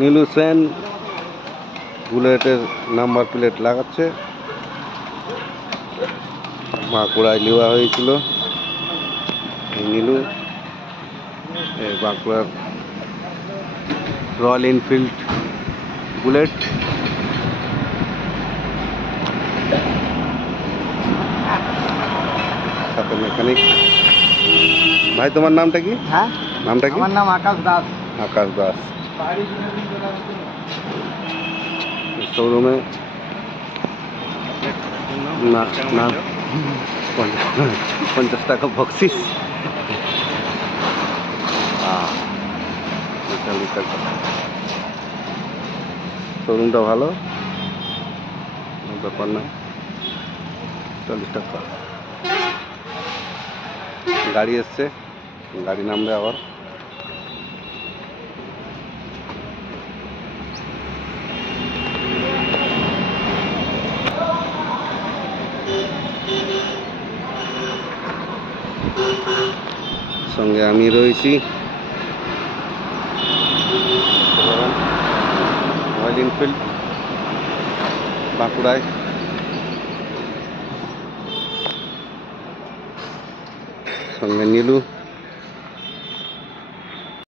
নীলু সেন বুলেটের number plate লাগাচ্ছে। বাঁকুড়ায় নেওয়া হয়েছিল এই নীলু। এই বাঁকুড়ার রয়্যাল এনফিল্ড বুলেট। সাথে মেকানিক। ভাই তোমার নামটা কি? হ্যাঁ, নামটা কি? আমার নাম আকাশ দাস। আকাশ দাস। শোরুমে না না 50 টাকা বক্সিস। শোরুমটা ভালো, ব্যাপার না। 40 টাকা। গাড়ি এসছে, গাড়ি নামবে আবার। সঙ্গে আমি রয়েছি। রয়্যাল এনফিল্ড বাঁকুড়ায়। সঙ্গে নীলু।